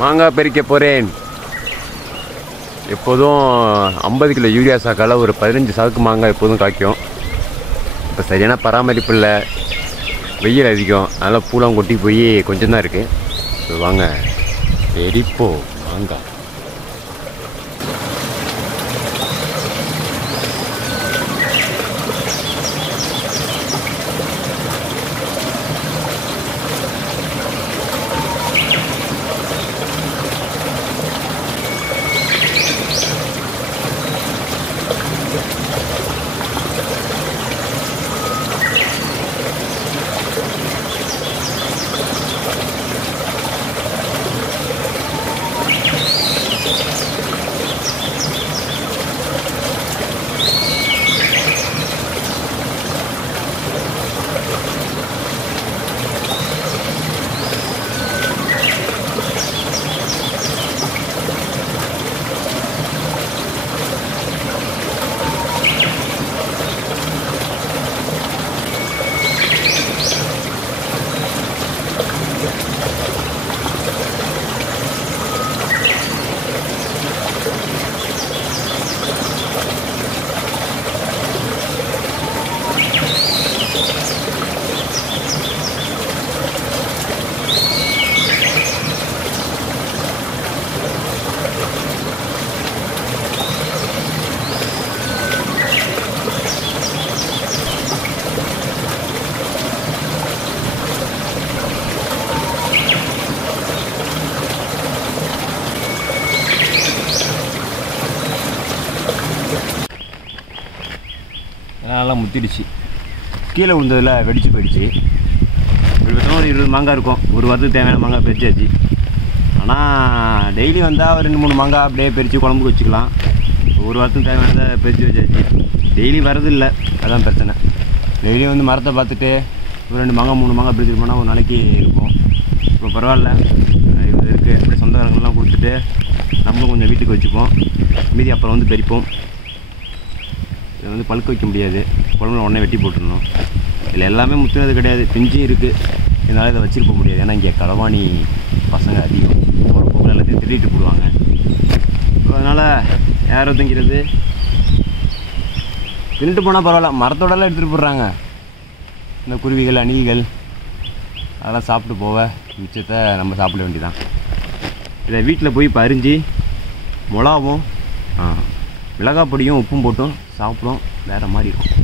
மாங்காய் பறிக்க போகிறேன். எப்போதும் 50 கிலோ யூரியா சாக்கால் ஒரு 15 சாக்கு மாங்காய் எப்போதும் காய்க்கும். இப்போ சரியான பராமரிப்பு இல்லை, வெயில் அதிகம், அதனால் பூலாம் கொட்டி போய் கொஞ்சம் தான் இருக்குது. இப்போ வாங்க எரிப்போம் மாங்காய். நல்லா முத்திடுச்சு. கீழே விழுந்ததில் வெடிச்சு போயிடுச்சு. ஒரு 20 மாங்காய் இருக்கும். ஒரு வாரத்துக்கு தேவையான மாங்காய் பறிச்சாச்சு. ஆனால் டெய்லி வந்தால் ஒரு 2-3 மாங்காய் அப்படியே பறித்து குழம்புக்கு வச்சுக்கலாம். ஒரு வாரத்துக்கு தேவையானதை பறித்து வச்சாச்சு. டெய்லி வரதில்லை, அதான் பிரச்சனை. டெய்லி வந்து மரத்தை பார்த்துட்டு ஒரு 2 மாங்காய் 3 மாங்காய் பறிச்சுட்டு போனால் ஒரு நாளைக்கு இருக்கும். இப்போ பரவாயில்ல, இது இருக்குது. அப்படியே சொந்தக்காரங்களாம் கொடுத்துட்டு நம்மளும் கொஞ்சம் வீட்டுக்கு வச்சுப்போம். மீதி அப்புறம் வந்து பறிப்போம். இதை வந்து பழுக்க வைக்க முடியாது, குழம்புல உடனே வெட்டி போட்டுடணும். இதில் எல்லாமே முத்துனது கிடையாது, பிஞ்சும் இருக்குது. இதனால் இதை வச்சுட்டு போக முடியாது. ஏன்னா இங்கே களவாணி பசங்க அதிகம். போகிற போக்கில் எல்லாத்தையும் திருடிட்டு போடுவாங்க. அதனால் யார் ஒதுங்கிறது, தின்னுட்டு போனால் பரவாயில்ல, மரத்தோடலாம் எடுத்துகிட்டு போடுறாங்க. இந்த குருவிகள், அணில்கள் அதெல்லாம் சாப்பிட்டு போக மிச்சத்தை நம்ம சாப்பிட வேண்டியதான். இதை வீட்டில் போய் பறிஞ்சு மிளகாவும் மிளகாய் பொடியும் உப்பும் போட்டும் சாப்பிடும், வேறு மாதிரி இருக்கும்.